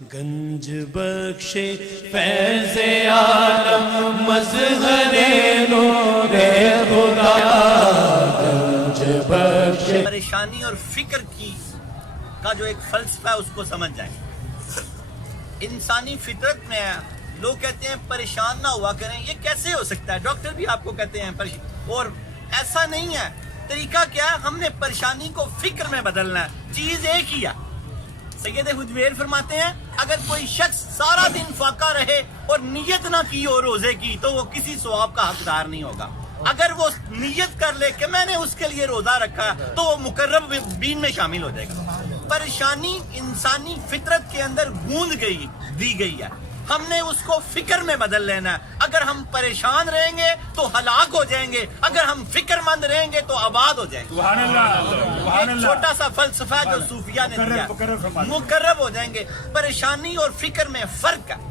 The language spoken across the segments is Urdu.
گنج بخش فیض عالم مظہر نور خدا گنج بخش پریشانی اور فکر کا جو ایک فلسفہ ہے اس کو سمجھ جائیں. انسانی فطرت میں ہے. لوگ کہتے ہیں پریشان نہ ہوا کریں. یہ کیسے ہو سکتا ہے؟ ڈاکٹر بھی آپ کو کہتے ہیں پریشان. اور ایسا نہیں ہے. طریقہ کیا ہے؟ ہم نے پریشانی کو فکر میں بدلنا ہے. چیز ایک ہی ہے. سید حجویر فرماتے ہیں اگر کوئی شخص سارا دن فاقہ رہے اور نیت نہ کی ہو روزے کی تو وہ کسی ثواب کا حقدار نہیں ہوگا. اگر وہ نیت کر لے کہ میں نے اس کے لیے روزہ رکھا تو وہ مقرب بین میں شامل ہو جائے گا. پریشانی انسانی فطرت کے اندر گوند دی گئی ہے. ہم نے اس کو فکر میں بدل لینا ہے. اگر ہم پریشان رہیں گے تو ہلاک ہو جائیں گے. اگر ہم فکر مند رہیں گے تو آباد ہو جائیں گے. ایک چھوٹا سا فلسفہ جو صوفیہ نے دیا مقرب ہو جائیں گے. پریشانی اور فکر میں فرق ہے.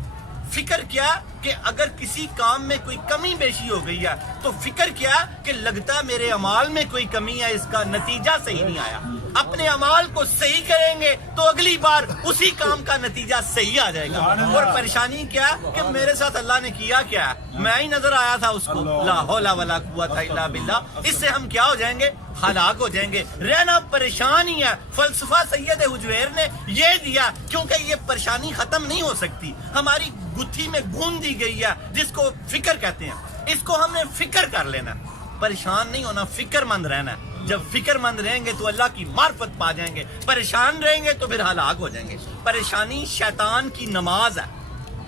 فکر کیا کہ اگر کسی کام میں کوئی کمی بیشی ہو گئی ہے تو فکر کیا کہ لگتا میرے اعمال میں کوئی کمی ہے, اس کا نتیجہ صحیح نہیں آیا. اپنے اعمال کو صحیح کریں گے تو اگلی بار اسی کام کا نتیجہ صحیح آ جائے گا. اور پریشانی کیا کہ میرے ساتھ اللہ نے کیا کیا ہے, میں ہی نظر آیا تھا اس کو. لا حول ولا قوت الا باللہ. اس سے ہم کیا ہو جائیں گے؟ ہلاک ہو جائیں گے. رہنا پریشان ہی ہے. فلسفہ سید حجویر نے یہ دیا کیونکہ یہ پریشانی ختم نہیں ہو سکتی. ہماری گتھی میں گوند دی گئی ہے جس کو فکر کہتے ہیں. اس کو ہم نے فکر کر لینا. پریشان نہیں ہونا, فکر مند رہنا. جب فکر مند رہیں گے تو اللہ کی معرفت پا جائیں گے. پریشان رہیں گے تو پھر ہلاک ہو جائیں گے. پریشانی شیطان کی نماز ہے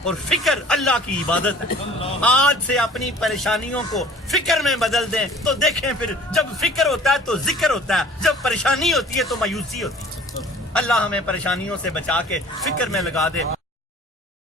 اور فکر اللہ کی عبادت ہے. آج سے اپنی پریشانیوں کو فکر میں بدل دیں تو دیکھیں پھر جب فکر ہوتا ہے تو ذکر ہوتا ہے, جب پریشانی ہوتی ہے تو مایوسی ہوتی ہے. اللہ ہمیں پریشانیوں سے بچا کے فکر میں لگا دے.